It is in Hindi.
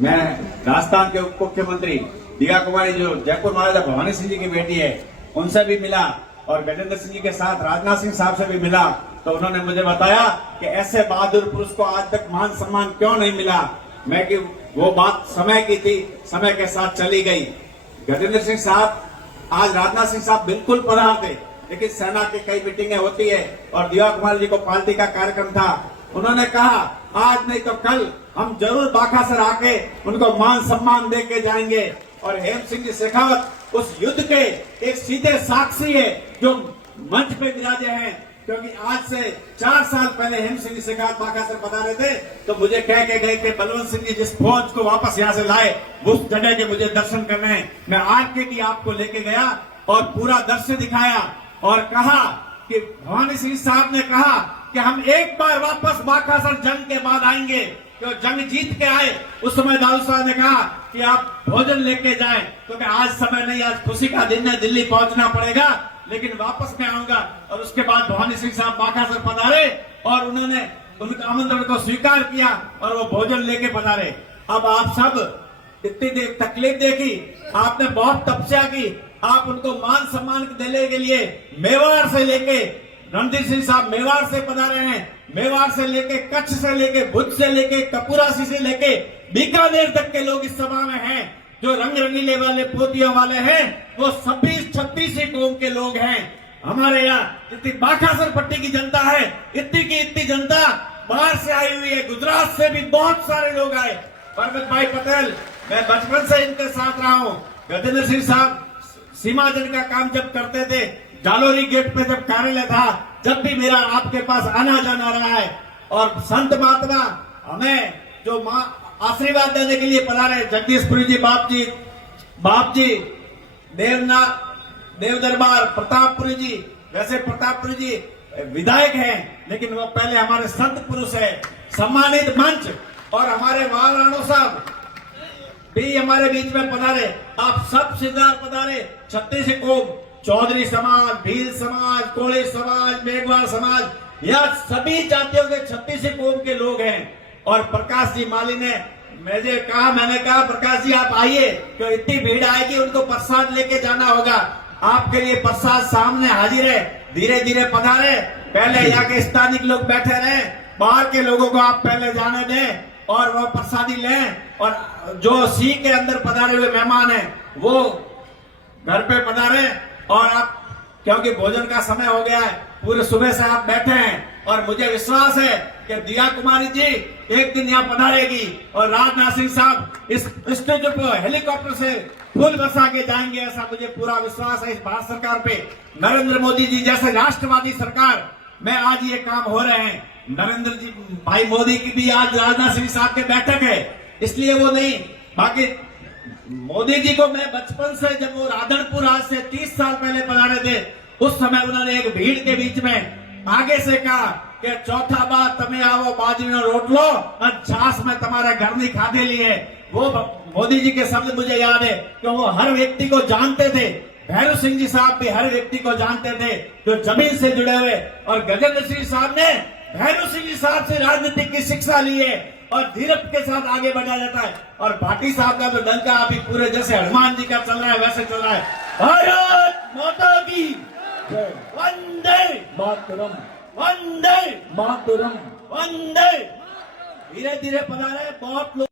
मैं राजस्थान के उप मुख्यमंत्री दिया कुमारी जो जयपुर महाराजा भवानी सिंह जी की बेटी है उनसे भी मिला और गजेंद्र सिंह जी के साथ राजनाथ सिंह साहब से भी मिला। तो उन्होंने मुझे बताया कि ऐसे बहादुर पुरुष को आज तक मान सम्मान क्यों नहीं मिला। मैं कि वो बात समय की थी, समय के साथ चली गई। गजेंद्र सिंह साहब आज राजनाथ सिंह साहब बिल्कुल प्रधान थे, लेकिन सेना की कई मीटिंगें होती है और दिया कुमारी जी को पार्टी का कार्यक्रम था। उन्होंने कहा आज नहीं तो कल हम जरूर बाखासर आके उनको मान सम्मान दे के जाएंगे। और हेम सिंह जी शेखावत उस युद्ध के एक सीधे साक्षी है जो मंच पे विराजे हैं, क्योंकि आज से 4 साल पहले हेम सिंह जी शेखावत बाखासर पधारे थे तो मुझे कह के गए थे बलवंत सिंह जी जिस फौज को वापस यहाँ से लाए उस जगह के मुझे दर्शन करने हैं। मैं आज के भी आपको लेके गया और पूरा दृश्य दिखाया और कहा कि भवानी सिंह साहब ने कहा कि हम एक बार वापस बाखासर जंग के बाद आएंगे। तो जंग जीत के आए उस समय दाऊद साहब ने कहा कि आप भोजन लेके जाएं, क्योंकि आज समय नहीं, आज खुशी का दिन है, दिल्ली पहुंचना पड़ेगा, लेकिन वापस मैं आऊंगा। और उसके बाद भवानी सिंह साहब बाखासर पधारे और उन्होंने उनके आमंत्रण को स्वीकार किया और वो भोजन लेके पधारे। अब आप सब इतनी देर तकलीफ देखी, आपने बहुत तपस्या की, आप उनको मान सम्मान देने के लिए मेवाड़ से लेके रणधीर सिंह साहब मेवाड़ से पधारे हैं, मेवाड़ से लेके कच्छ से लेके भुज से लेके कपूरासी से लेके बीकानेर तक के लोग इस सभा में हैं। जो रंग रंगीले वाले पोतियों वाले हैं वो 26-36 कौम के लोग हैं। हमारे यहाँ इतनी बाखासर पट्टी की जनता है, इतनी की इतनी जनता बाहर से आई हुई है, गुजरात से भी बहुत सारे लोग आए। परमत भाई पटेल, मैं बचपन से इनके साथ रहा हूँ। गजेंद्र सिंह साहब सीमाजन का काम जब करते थे, जालोरी गेट पे जब कार्यालय था, जब भी मेरा आपके पास आना जाना रहा है। और संत महात्मा हमें जो आशीर्वाद देने के लिए पधारे, जगदीशपुरी जी बाप जी देवनाथ देव दरबार प्रतापपुरी जी, वैसे प्रतापपुरी जी विधायक हैं, लेकिन वो पहले हमारे संत पुरुष है, सम्मानित मंच। और हमारे वाल राणो साहब भी हमारे बीच में पधारे, आप सब सिद्धार्थ पधारे। 36 कौम, चौधरी समाज, भील समाज, कोली समाज, मेघवाल समाज, यह सभी जातियों के 36 कौम के लोग हैं। और प्रकाश जी माली ने मैंने कहा प्रकाश जी आप आइए, तो इतनी भीड़ आएगी, उनको प्रसाद लेके जाना होगा। आपके लिए प्रसाद सामने हाजिर है, धीरे धीरे पधारे। पहले यहाँ के स्थानिक लोग बैठे रहे, बाहर के लोगों को आप पहले जाने दें और वह प्रसादी लें। और जो सी के अंदर पधारे हुए मेहमान हैं वो घर पे पधारे। और आप, क्योंकि भोजन का समय हो गया है, पूरे सुबह से आप बैठे हैं और मुझे विश्वास है कि दिया कुमारी जी एक दिन यहाँ पधारेगी और राजनाथ सिंह साहब इस स्टेज पर हेलीकॉप्टर से फूल बरसा के जाएंगे, ऐसा मुझे पूरा विश्वास है इस भारत सरकार पे। नरेंद्र मोदी जी जैसे राष्ट्रवादी सरकार में आज ये काम हो रहे हैं। नरेंद्र जी भाई मोदी की भी आज राजनाथ सिंह साहब के बैठक है, इसलिए वो नहीं। बाकी मोदी जी को मैं बचपन से, जब वो राधनपुर आज से 30 साल पहले पधारे थे, उस समय उन्होंने एक भीड़ के बीच में आगे से कहा कि चौथा बात तमें आओ बाजरीनो रोटलो और छाछ में तुम्हारे घर नहीं खाते लिए। वो मोदी जी के शब्द मुझे याद है कि वो हर व्यक्ति को जानते थे। भैरव सिंह जी साहब भी हर व्यक्ति को जानते थे जो जमीन से जुड़े हुए। और गजेंद्र सिंह साहब ने भैरव सिंह जी साहब से राजनीति की शिक्षा ली है और धीरज के साथ आगे बढ़ा जाता है। और भाटी साहब का जो डंका अभी पूरे जैसे हनुमान जी का चल रहा है वैसे चल रहा है। भारत माता की वंदे मातरम, वंदे मातरम, वंदे। धीरे धीरे पधारे बहुत लोग।